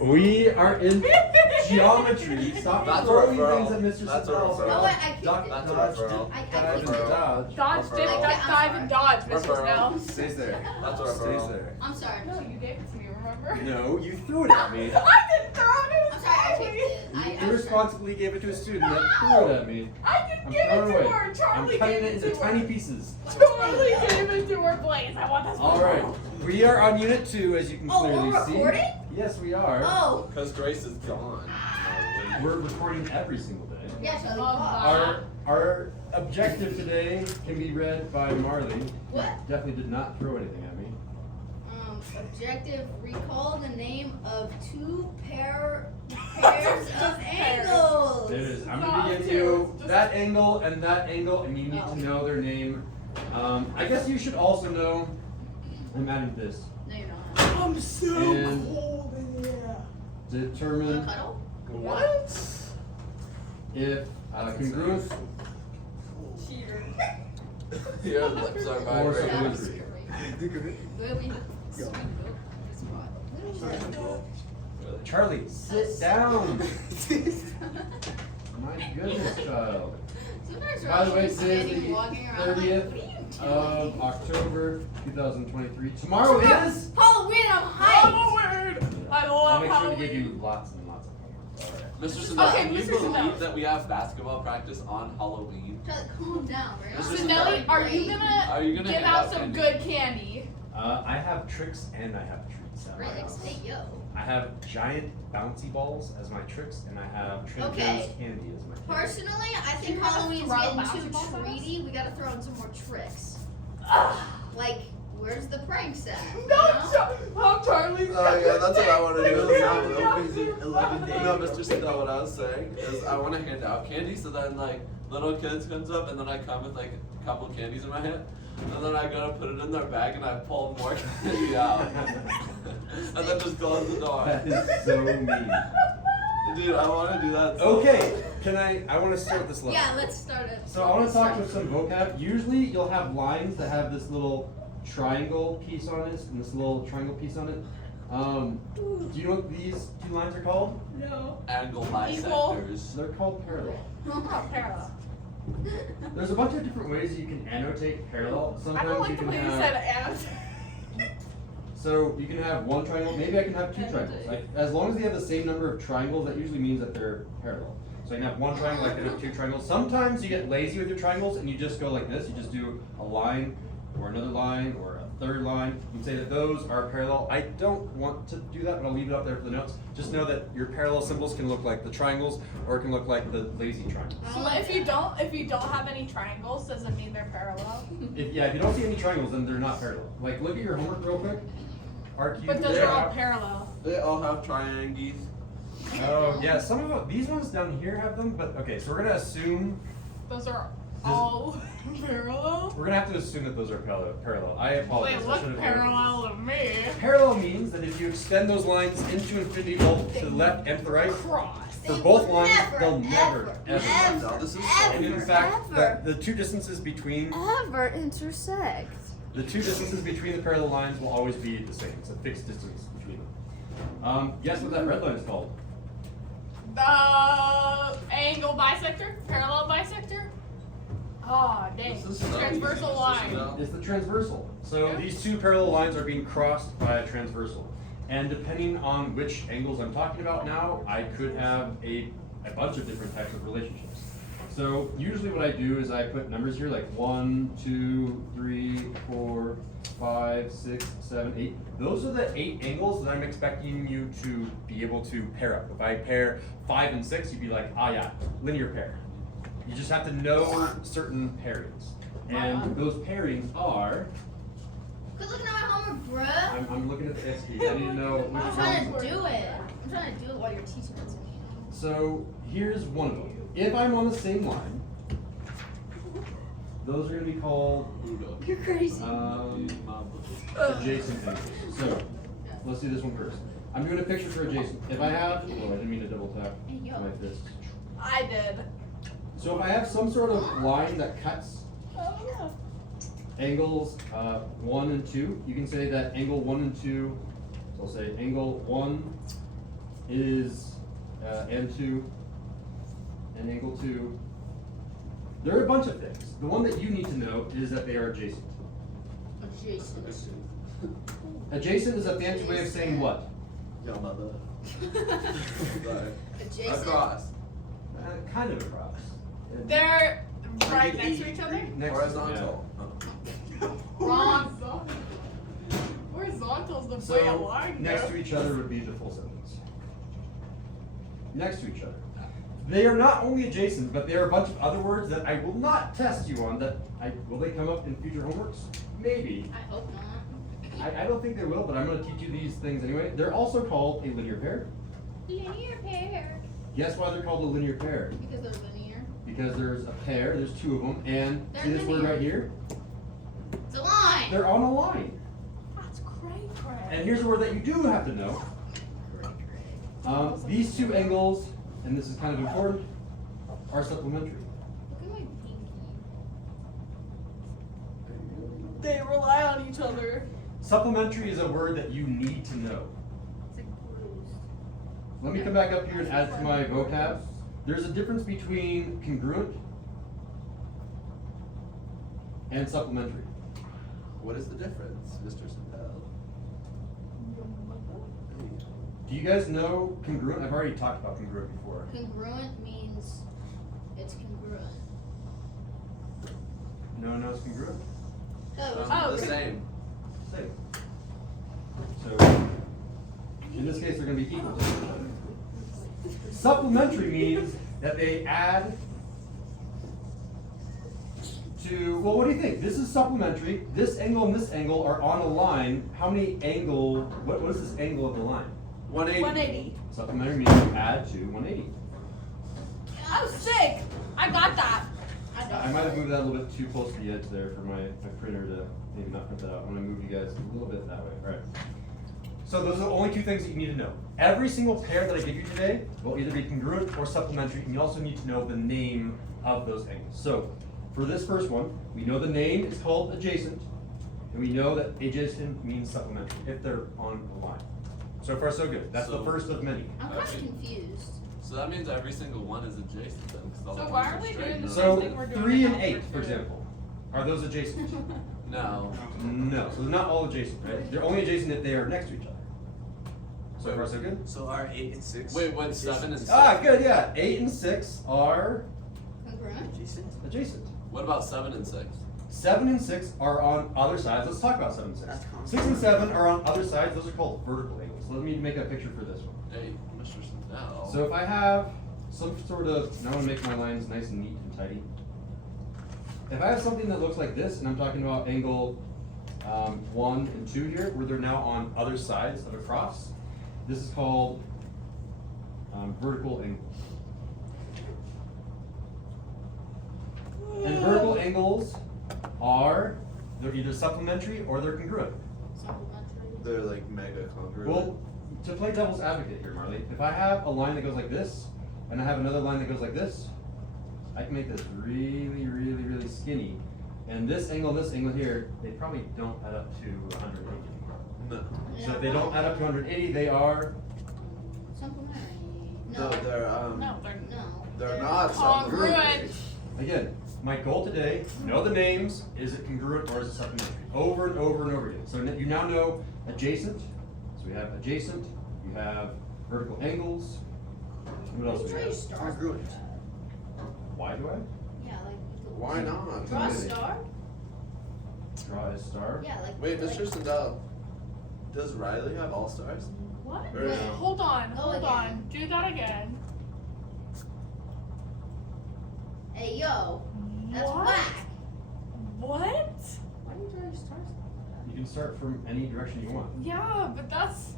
We are in geometry. Stop throwing things at Mr. That's a Sabell. referral. No, I kicked Duck, it. That's a dodge, referral. dive, and dodge. Dodge, dip, Referral. duck, I'm dive, sorry. and dodge, Mr. Referral. Snell. Stays there. That's a Stays referral. there. I'm sorry. No, you gave it to me, remember? No, you threw it at me. I didn't throw it. I'm sorry, I kicked it. You irresponsibly gave it to a student that threw it at me. I didn't I'm give it throwing to away. her. I'm Charlie cutting gave it it into to tiny her. pieces. Charlie gave it to her, Blaze. I want this. All right, we are on unit 2, as you can Oh, clearly we're see. recording? Yes, we are. Oh. Because Grace is gone. We're recording every single day. Yeah, Charlie. Love Pause. Our objective today can be read by Marley. What? Definitely did not throw anything at me. Objective, recall the name of two pairs of angles. There it is. I'm Not going to give two, you just- that angle, and you need Oh. to know their name. I guess you should also know. I'm adding this. No, you're not. I'm so And- cold in here. Wanna Determine cuddle? What? if congruent Cheater. Your lips are or vibrating. That was supplementary. scary. Really? Sweet milk. This spot. Charlie, sit down. My goodness, child. Sometimes By the way, Roshan's today is standing the walking around like, 30th what are you doing? of October 2023. Tomorrow is. Halloween, I'm hyped! Halloween. I I'll love make sure to Halloween. give you lots and lots of homework. All right. Mr. Sinelli, Okay, can you Mr. believe Sinelli. that we have basketball practice on Halloween? Charlie, calm down, right? This is Sinelli, are you Are you gonna gonna give hand out out some candy? good candy? I have tricks and I have treats at my Right, house. hey, yo. I have giant bouncy balls as my tricks, and I have Trader Okay. Joe's candy as my candy. Personally, I Do think you have a Halloween's throw getting basketball too for us? treaty. We gotta throw in some more tricks. Like, where's the pranks at? you No, know? Charlie. Oh yeah, that's what I want to do. Please, Now please, it opens please, in 11 days. No, Mr. Sinelli, what I was saying is I want to hand out candy, so then like little kids comes up, and then I come with like a couple candies in my hand, and then I go to put it in their bag, and I pull more candy out, and then just close the door. That is so mean. Dude, I want to do that. So Okay, I want to start this level. Yeah, let's start it. So I want to talk with some vocab. Usually you'll have lines that have this little triangle piece on it, and this little triangle piece on it. Do you know what these two lines are called? No. Angle Equal. bisectors. They're called parallel. Oh, parallel. There's a bunch of different ways you can annotate parallel. I Sometimes don't you like the can way you have. said and. So you can have one triangle, maybe I can have two triangles. As long as they have the same number of triangles, that usually means that they're parallel. So you can have one triangle, I can have two triangles. Sometimes you get lazy with your triangles and you just go like this. You just do a line or another line or a third line. You can say that those are parallel. I don't want to do that, but I'll leave it up there for the notes. Just know that your parallel symbols can look like the triangles or it can look like the lazy triangle. I So like if you that. don't have any triangles, does it mean they're parallel? If you don't see any triangles, then they're not parallel. Like, look at your homework real quick. RQ. But those Yeah. are all parallel. They all have triangles. Oh, yeah, some of them, these ones down here have them, but okay, so we're gonna assume, Those are all parallel. we're gonna have to assume that those are parallel. I apologize. Wait, I look should have parallel to me. Parallel means that if you extend those lines into infinity both to the left and to the right, Cross. for They both will lines, never, they'll never, ever, ever. No, this is And in ever, fact, ever, the two distances between ever intersect. the parallel lines will always be the same. It's a fixed distance between them. Guess what that red line is called? The angle bisector? Parallel bisector? Oh, dang. This is so Transversal easy, Mr. line. Sinelli. It's the transversal. So Yeah. these two parallel lines are being crossed by a transversal. And depending on which angles I'm talking about now, I could have a bunch of different types of relationships. So usually what I do is I put numbers here like 1, 2, 3, 4, 5, 6, 7, 8. Those are the 8 angles that I'm expecting you to be able to pair up. If I pair 5 and 6, you'd be like, ah yeah, linear pair. You just have to know certain pairings. And those pairings are, Quit looking at my homework, bruh. I'm looking at the SP. I need to know which I'm trying ones. to do it. I'm trying to do it while you're teaching it to me. So here's one of them. If I'm on the same line, those are going to be called You're crazy. adjacent angles. So let's do this one first. I'm doing a picture for adjacent. If I have, oh, I didn't mean to double tap Hey, yo. my fist. I did. So if I have some sort of line that cuts Oh, yeah. angles 1 and 2, you can say that angle 1 and 2. So I'll say angle 1 is N2 and angle 2. There are a bunch of things. The one that you need to know is that they are adjacent. Adjacent. Adjacent is a fancy way of saying what? Yo, mother. Sorry. Adjacent. Across. Kind of across. They're right Like next an to E. each other? Horizontal. Wrong. Horizontal's the way I So like next it. to each other would be the full sentence. Next to each other. They are not only adjacent, but there are a bunch of other words that I will not test you on. Will they come up in future homeworks? Maybe. I hope not. I don't think they will, but I'm going to teach you these things anyway. They're also called a linear pair. Linear pair. Guess why they're called a linear pair? Because they're linear. Because there's a pair, there's two of them, and They're see this word linear. right here? It's a line. They're on a line. That's great, Craig. And here's a word that you do have to know. These two angles, and this is kind of important, are supplementary. Look at my pinky. They rely on each other. Supplementary is a word that you need to know. It's like bruised. Let me come back up here and add to my vocab. There's a difference between congruent and supplementary. What is the difference, Mr. Sindel? Do you guys know congruent? I've already talked about congruent before. Congruent means it's congruent. No one knows congruent? Oh, The same. Same. So, in this case, they're going to be equal to each other. Supplementary means that they add to, well, what do you think? This is supplementary. This angle and this angle are on a line. How many angle, what is this angle of the line? 180. 180. Supplementary means you add to 180. Oh, sick! I got that. I might have moved that a little bit too close to the edge there for my printer to maybe not print that out. I'm going to move you guys a little bit that way. All right. So those are the only two things that you need to know. Every single pair that I give you today will either be congruent or supplementary, and you also need to know the name of those angles. So for this first one, we know the name is called adjacent, and we know that adjacent means supplementary if they're on a line. So far, so good. That's the So- first of many. I'm kind of confused. So that means every single one is adjacent then. 'Cause all So the why ones are we straight doing the and same So thing we're doing 3 in and 8, algebra for too? example, are those adjacent? No. No. So they're not all adjacent, right? They're only adjacent if they are next to each other. So far, so good. So are 8 and 6? Wait, what? 7 and 6? Ah, good. Yeah, 8 and 6 are Congruent? Adjacent? adjacent. What about 7 and 6? 7 and 6 are on other sides. Let's talk about 7 and 6. That's common. 6 and 7 are on other sides. Those are called vertical angles. So let me make a picture for this one. Hey, Mr. Sindel. So if I have some sort of, now I want to make my lines nice and neat and tidy. If I have something that looks like this, and I'm talking about angle 1 and 2 here, where they're now on other sides of a cross, this is called vertical angle. And vertical angles they're either supplementary or they're congruent. Supplementary? They're like mega congruent. Well, to play devil's advocate here, Marley, if I have a line that goes like this, and I have another line that goes like this, I can make this really, really, really skinny. And this angle here, they probably don't add up to 180. no. So if they don't add up to 180, they are Supplementary. No, they're No, they're No. they're not congruent. supplementary. Again, my goal today, know the names. Is it congruent or is it supplementary? Over and over and over again. So you now know adjacent. So we have adjacent. You have vertical angles. What else do we Try have? stars. Congruent. Why do I? Yeah, like. Why not? Draw a star? Draw a star. Yeah, like. Wait, like, Mr. Sindel. Does Riley have all stars? What? Or Wait. no? Hold on, Go hold again. on. Do that again. Hey, yo. That's What? whack. What? Why do you draw your stars like that? You can start from any direction you want. Yeah, but that's.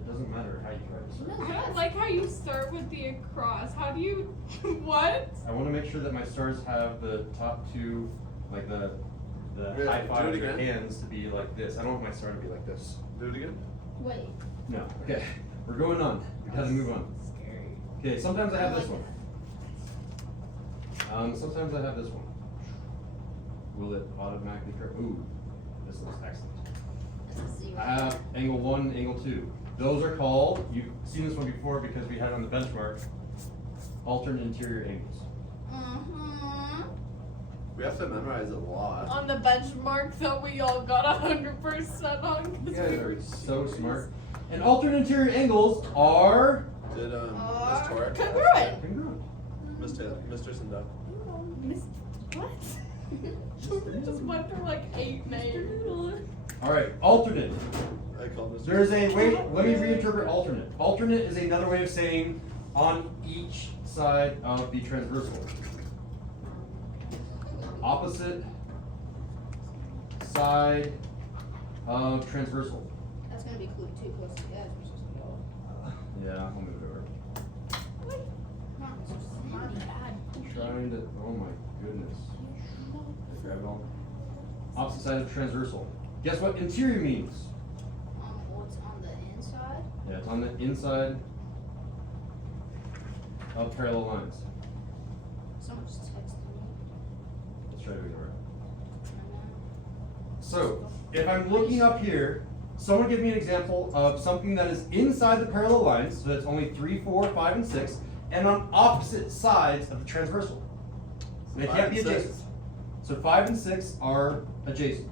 It doesn't matter how you try to start. No. I don't like how you start with the across. How do you. What? I want to make sure that my stars have the top two, like the Yeah, high do five it of their again. hands to be like this. I don't want my star to be like this. Do it again. Wait. No. Okay. We're going on. We gotta move on. Scary. Okay. Sometimes I have this one. Sometimes I have this one. Will it automatically correct? Ooh, this looks excellent. That's a zero. I have angle 1, angle 2. Those are called, you've seen this one before because we had it on the benchmark, alternate interior angles. We have to memorize a lot. On the benchmark that we all got 100% on. 'cause You guys we are were so geniuses. smart. And alternate interior angles are Did Miss Torek? Congruent. congruent. Miss Taylor, Mr. Sindel. What? Just went through like 8 names. Alright, alternate. I called Mr. There's a way, let me reinterpret alternate. Alternate is another way of saying on each side of the transversal. Opposite side of transversal. That's gonna be too close together. Yeah, I'll move it over. Come on, Mr. Smarty. Trying to, oh my goodness. Grab it all. Opposite side of transversal. Guess what interior means? What's on the inside? Yeah, it's on the inside of parallel lines. Someone just texted me. Let's try to ignore it. So, if I'm looking up here, someone give me an example of something that is inside the parallel lines, so that's only 3, 4, 5, and 6, and on opposite sides of the transversal. They can't be 5 and 6. adjacent. So 5 and 6 are adjacent.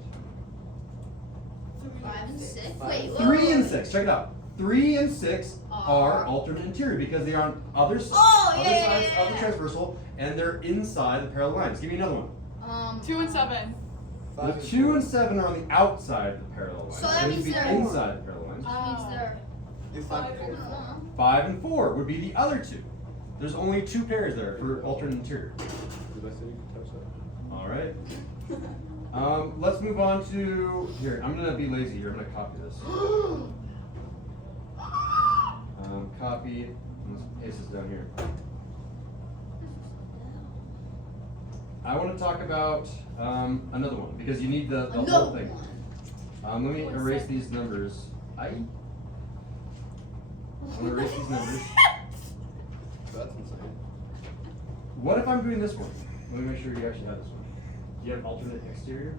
5 and 6? Five. Wait, whoa, 3 whoa, and wait. 6, check it out. 3 and 6 are Are- alternate interior because they are on other, Oh, other yeah, sides yeah, of the yeah. transversal, and they're inside the parallel lines. Give me another one. 2 and 7. The 2 and 7 are on the outside of the parallel lines. So that They need means to be they're- inside the parallel lines. Means they're. You 5 5 and 4. 5 and 4 would be the other two. There's only 2 pairs there for alternate interior. Did I say you could touch that? All right. Let's move on to here. I'm gonna be lazy here. I'm gonna copy this. Copy. Let's paste this down here. I want to talk about another one because you need the whole Another thing. one. Let me erase these numbers. I'm gonna erase these numbers. That's insane. What if I'm doing this one? Let me make sure you actually have this one. Do you have alternate exterior?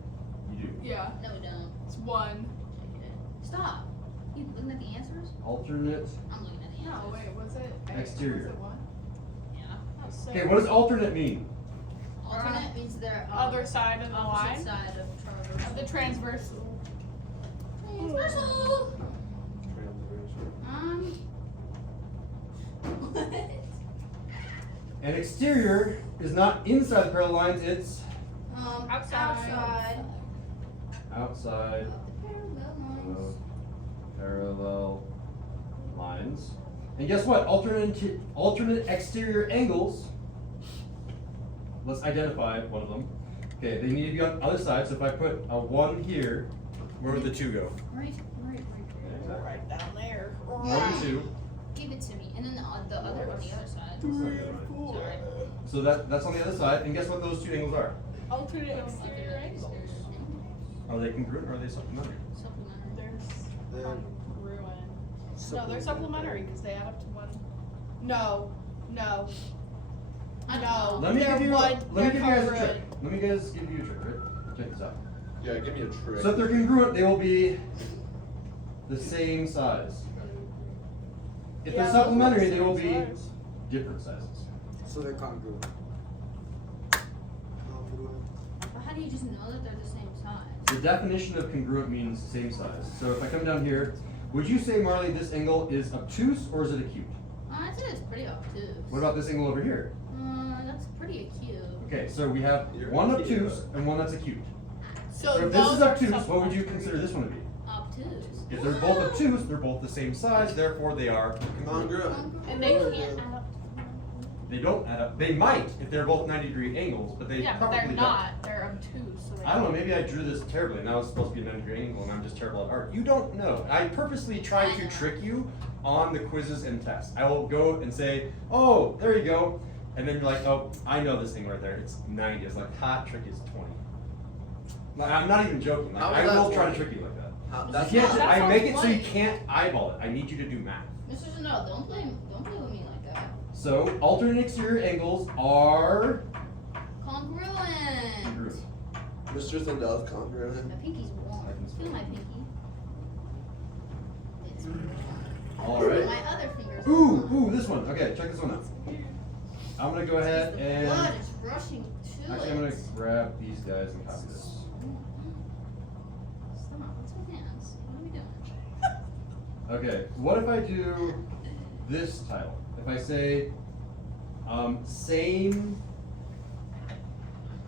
You do. Yeah, No, we don't. it's 1. Stop. You looking at the answers? Alternate. I'm looking at the No, answers. wait, was it? Exterior. Was it 1? Yeah. That was 6. Okay, what does alternate mean? Alternate means they're Other side of the opposite line? side of transversal. Of the transversal. Transversal. What? An exterior is not inside the parallel lines, it's Outside. outside Of the parallel of lines. parallel lines. And guess what? Alternate exterior angles. Let's identify one of them. Okay, they need to be on the other side, so if I put a 1 here, where would the 2 go? Right. Right down there. 1 and 2. Give it to me. And then the other on the other side. That's not good, right? Sorry. So that's on the other side, and guess what those 2 angles are? Alternate exterior angles. Are they congruent or are they supplementary? Supplementary. They're congruent. No, they're supplementary because they add up to 1. No. No. I don't No. know. Let me They're give you one- let me they're give you guys a congruent. trick. Let me guys give you a trick, right? Check this out. Yeah, give me a trick. So if they're congruent, they will be the same size. If Yeah, they're those are supplementary, the they will same be size. different sizes. So they're congruent. But how do you just know that they're the same size? The definition of congruent means same size. So if I come down here, would you say, Marley, this angle is obtuse or is it acute? I'd say it's pretty obtuse. What about this angle over here? That's pretty acute. Okay, so we have You're one acute. obtuse and one that's acute. So, So if this those is are obtuse, what would you supplementary. consider this one to be? Obtuse. If they're both obtuse, they're both the same size, therefore they are congruent. Congruent. And they can't add up. They don't add up. They might if they're both 90-degree angles, but they Yeah, but probably they're don't. not. They're obtuse. So they I don't know, maybe I drew this terribly, and now it's supposed to be a 90-degree angle, and I'm just terrible at art. You don't know. I purposely try I to know. trick you on the quizzes and tests. I will go and say, oh, there you go. And then you're like, oh, I know this thing right there. It's 90. It's like, hot trick is 20. Like, I'm not even joking. Like, How I is that will try to 20? trick you like that. How, You that's can't, not- That's I all make it so you 20. can't eyeball it. I need you to do math. Mr. Janelle, don't play with me like that. So, alternate exterior angles are Congruent. congruent. Mr. Sindel's congruent. My pinky's warm. I can Feel my pinky. It's warm. All right. My other fingers. Ooh, this one. Okay, check this one out. I'm gonna go ahead The and blood is rushing to actually I'm gonna grab these guys and copy this. Stop, what's with hands? What are we doing? Okay, what if I do this title? If I say same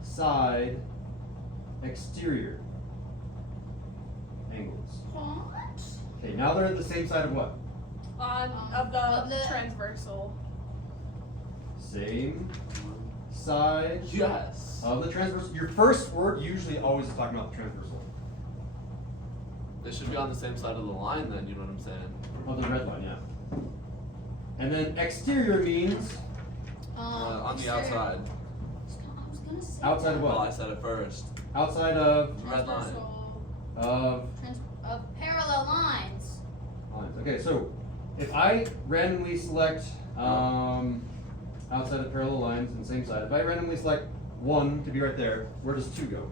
side exterior angles. What? Okay, now they're at the same side of what? Of the transversal. Same side Yes. of the transversal. Your first word usually always is talking about the transversal. They should be on the same side of the line then, you know what I'm saying? Of the red line, yeah. And then exterior means On the exterior. outside. I was gonna say outside of that. Well, I what? said it first. Outside of Red line. Transversal. Of parallel lines. lines. Okay, so if I randomly select outside of parallel lines and same side, if I randomly select 1 to be right there, where does 2 go?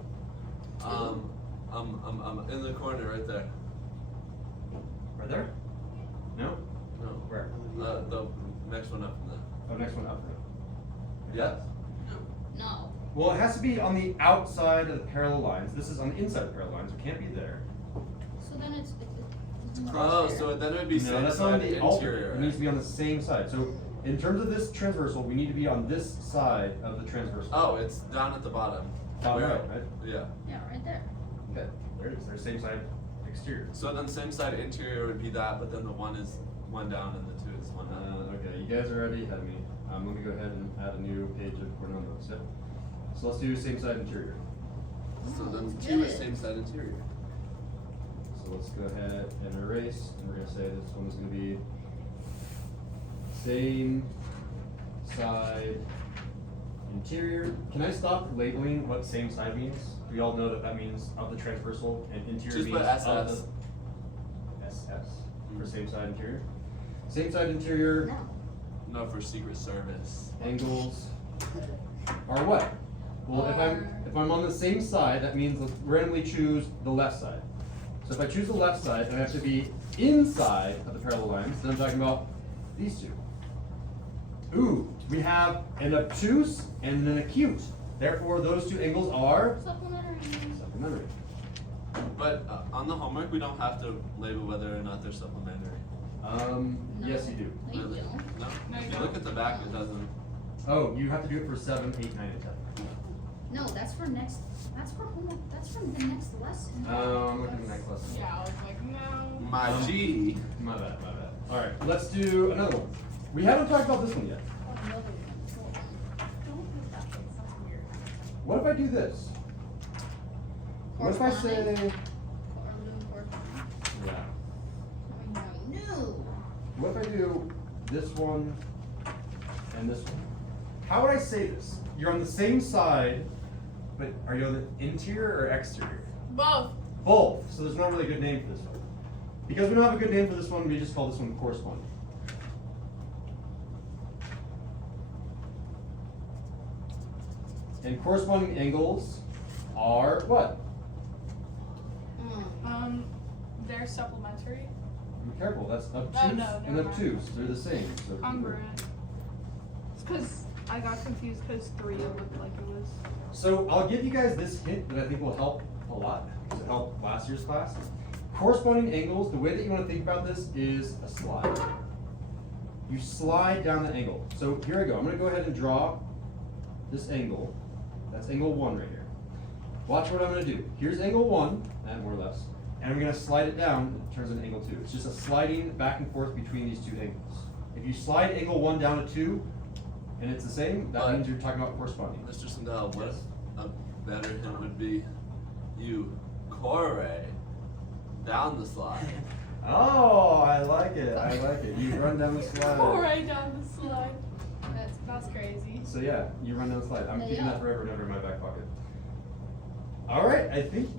In the corner right there. Right there? No? No. Where? The next one up from there. Oh, next one up. Yes. No. Well, it has to be on the outside of the parallel lines. This is on the inside of the parallel lines. It can't be there. So then it's Oh, so then it would be No, same that's on side the alternate. interior. It needs to be on the same side. So in terms of this transversal, we need to be on this side of the transversal. Oh, it's down at the bottom. Bottom Where? right, right? Yeah. Yeah, right there. Okay, there it is. There's same side exterior. So then same side interior would be that, but then the 1 is 1 down and the 2 is 1 up. Okay, you guys are already ahead of me. Let me go ahead and add a new page of Cornell notes. Yep. So let's do same side interior. So then Let's 2 get is it. same side interior. So let's go ahead and erase, and we're gonna say this one is gonna be same side interior. Can I stop labeling what same side means? We all know that means of the transversal, and interior Just means put of SS. the SS for same side interior. Same side interior No. No, for Secret Service. angles are what? Well, if I'm on the same side, that means let's randomly choose the left side. So if I choose the left side, and I have to be inside of the parallel lines, then I'm talking about these two. Ooh, we have an obtuse and an acute. Therefore, those two angles are Supplementary. supplementary. But on the homework, we don't have to label whether or not they're supplementary. No. Yes, you do. No, you Really? don't. No? No, you If you don't. look at the back, it doesn't. Oh, you have to do it for 7, 8, 9, and 10. No, that's for next. That's for homework. That's for the next lesson. I'm looking at the next lesson. Yeah, I was like, no. My G. My bad, my bad. Alright, let's do another one. We haven't talked about this one yet. Oh, no, they won't. Don't put that face, that's weird. What if I do this? What if I say, Corresponding? Are we doing corresponding? yeah. No. What if I do this one and this one? How would I say this? You're on the same side, but are you on the interior or exterior? Both. Both. So there's not really a good name for this one. Because we don't have a good name for this one, we just call this one corresponding. And corresponding angles are what? They're supplementary. Be careful, that's obtuse Oh, no, and never mind. obtuse. They're the same. So Congruent. It's because I got confused because 3 looked like it was. So I'll give you guys this hint that I think will help a lot, because it helped last year's class. Corresponding angles, the way that you want to think about this is a slide. You slide down the angle. So here I go. I'm going to go ahead and draw this angle. That's angle 1 right here. Watch what I'm going to do. Here's angle 1, and more or less. And I'm going to slide it down, it turns into angle 2. It's just a sliding back and forth between these two angles. If you slide angle 1 down to 2, and it's the same, that But- means you're talking about corresponding. Mr. Sandell, what Yes. a better hint would be you corre down the slide. Oh, I like it. I like it. You run down the slide. Go right down the slide. That's crazy. So yeah, you run down the slide. I'm There keeping you that go. forever and ever in my back pocket. All right, I think.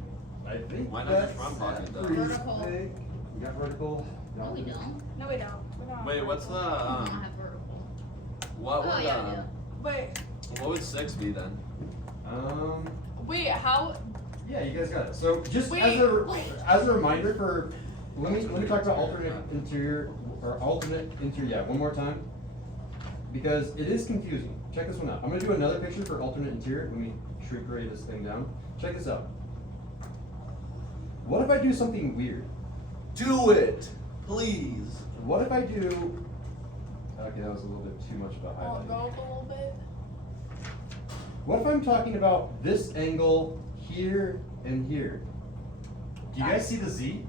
Why not that's just front pocket, though? pretty Vertical. big. We got vertical. No, we don't. No, we don't. We don't. Wait, what's the We don't have vertical. what Oh, would yeah, Wait. what would 6 be then? Wait, how? Yeah, you guys got it. So just Wait, as a wait. as a reminder for let me talk about alternate interior or alternate interior. Yeah, one more time. Because it is confusing. Check this one out. I'm gonna do another picture for alternate interior. Let me shrink ray this thing down. Check this out. What if I do something weird? Do it, please. What if I do? Okay, that was a little bit too much of a I'll highlight. go up a little bit. What if I'm talking about this angle here and here? Do you guys see the Z?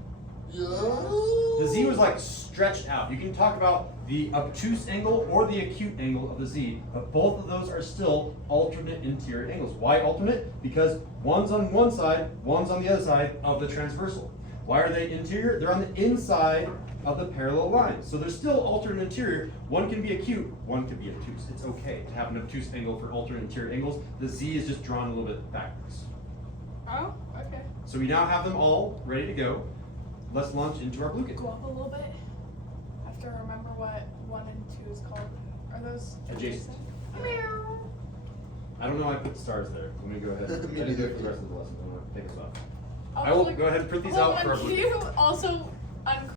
The Z was like stretched out. You can talk about the obtuse angle or the acute angle of the Z, but both of those are still alternate interior angles. Why alternate? Because one's on one side, one's on the other side of the transversal. Why are they interior? They're on the inside of the parallel lines. So they're still alternate interior. One can be acute, one can be obtuse. It's okay to have an obtuse angle for alternate interior angles. The Z is just drawn a little bit backwards. Oh, okay. So we now have them all ready to go. Let's launch into our blue kit. Go up a little bit. I have to remember what 1 and 2 is called. Are those Adjacent. Meow. I don't know why I put the stars there. Let me go ahead. I Me didn't do it neither. for the rest of the lesson. I'm going to take us off. I'll I will look- go ahead and print these Hold out for on, our blue can kit. you also